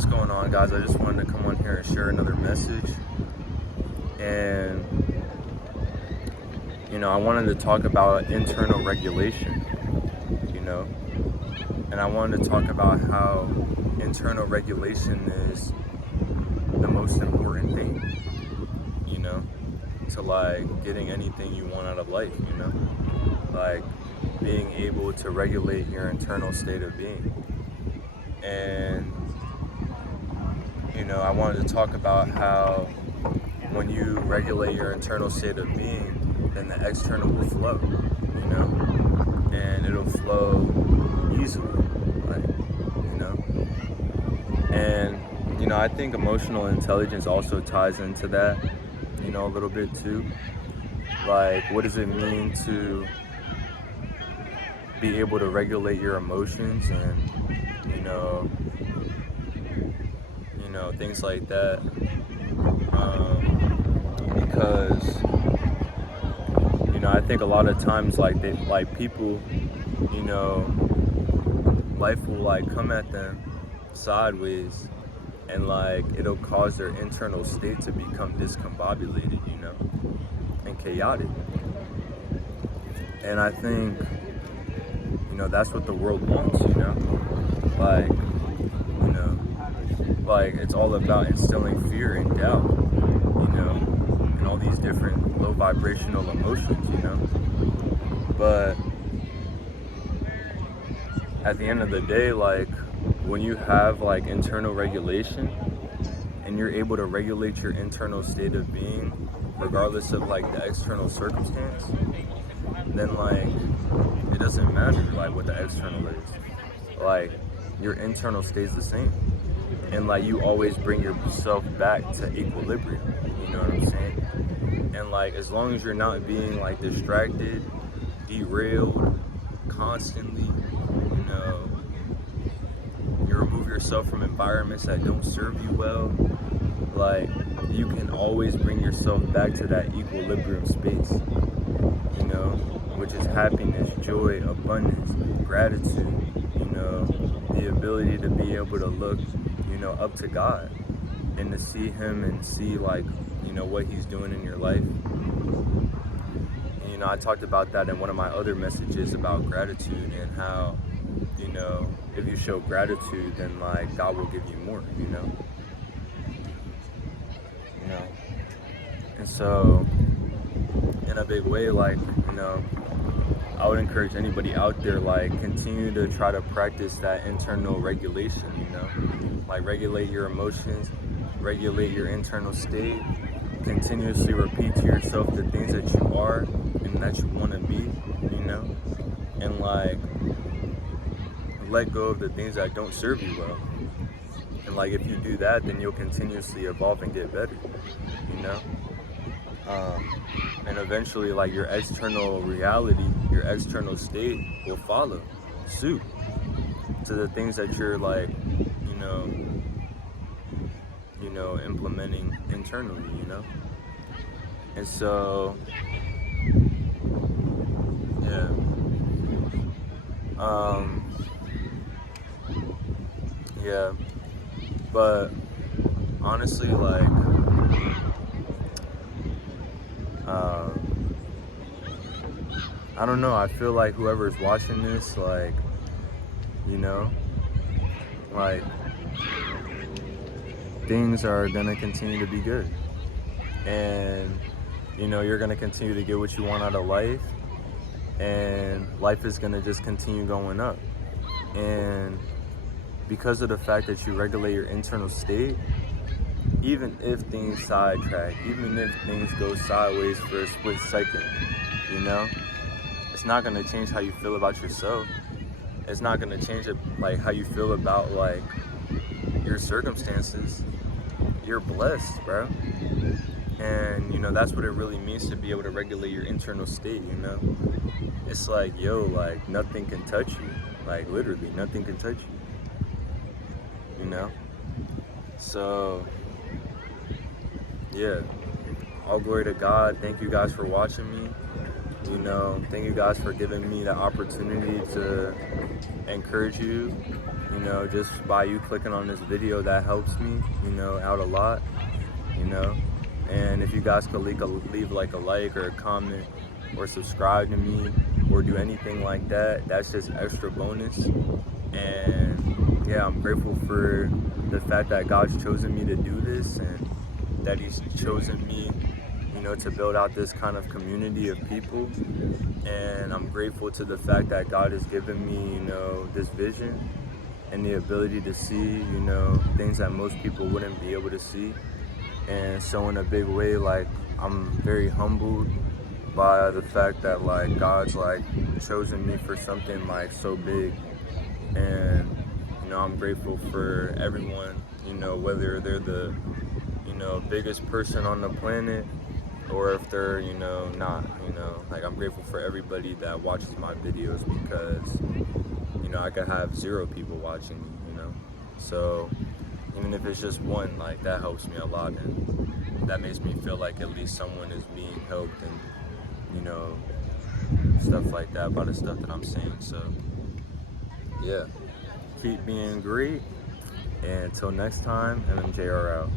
What's going on, guys? I just wanted to come on here and share another message. And, I wanted to talk about internal regulation, and I wanted to talk about how internal regulation is the most important thing, to like getting anything you want out of life, like being able to regulate your internal state of being. And I wanted to talk about how when you regulate your internal state of being, then the external will flow, and it'll flow easily, and I think emotional intelligence also ties into that, a little bit too. Like, what does it mean to be able to regulate your emotions and, things like that, because I think a lot of times people, life will come at them sideways, and it'll cause their internal state to become discombobulated, and chaotic. And I think that's what the world wants, it's all about instilling fear and doubt, and all these different low vibrational emotions, but at the end of the day, when you have internal regulation and you're able to regulate your internal state of being regardless of the external circumstance, then it doesn't matter what the external is. Your internal stays the same, and you always bring yourself back to equilibrium, you know what I'm saying? And as long as you're not being distracted, derailed constantly, you remove yourself from environments that don't serve you well, you can always bring yourself back to that equilibrium space, which is happiness, joy, abundance, gratitude, the ability to be able to look, up to God and to see Him and see what He's doing in your life. I talked about that in one of my other messages about gratitude and how, if you show gratitude, then God will give you more, And so, in a big way, I would encourage anybody out there, continue to try to practice that internal regulation, regulate your emotions, regulate your internal state, continuously repeat to yourself the things that you are and that you want to be, and let go of the things that don't serve you well. And if you do that, then you'll continuously evolve and get better, and eventually your external reality, your external state will follow suit to the things that you're implementing internally, and so but honestly, I don't know, I feel whoever's watching this, things are gonna continue to be good, and you're gonna continue to get what you want out of life, and life is gonna just continue going up. And because of the fact that you regulate your internal state, even if things sidetrack, even if things go sideways for a split second, it's not gonna change how you feel about yourself. It's not gonna change it, how you feel about your circumstances. You're blessed, bro. And that's what it really means to be able to regulate your internal state. It's nothing can touch you. Literally nothing can touch you. So yeah, all glory to God. Thank you guys for watching me. Thank you guys for giving me the opportunity to encourage you you know, just by you clicking on this video, that helps me, you know, out a lot, you know. And if you guys could leave like a like or a comment or subscribe to me or do anything like that, that's just extra bonus. And yeah, I'm grateful for the fact that God's chosen me to do this and that He's chosen me, you know, to build out this kind of community of people. And I'm grateful to the fact that God has given me, you know, this vision and the ability to see, you know, things that most people wouldn't be able to see. And so in a big way, like, I'm very humbled by the fact that like God's like chosen me for something like so big. And you know, I'm grateful for everyone, you know, whether they're the, you know, biggest person on the planet or if they're, you know, not, you know, like I'm grateful for everybody that watches my videos because, you know, I could have 0 people watching me, you know. So even if it's just one, like that helps me a lot, and that makes me feel like at least someone is being helped, and you know, stuff like that by the stuff that I'm saying. So yeah, keep being great, and until next time, MMJR out.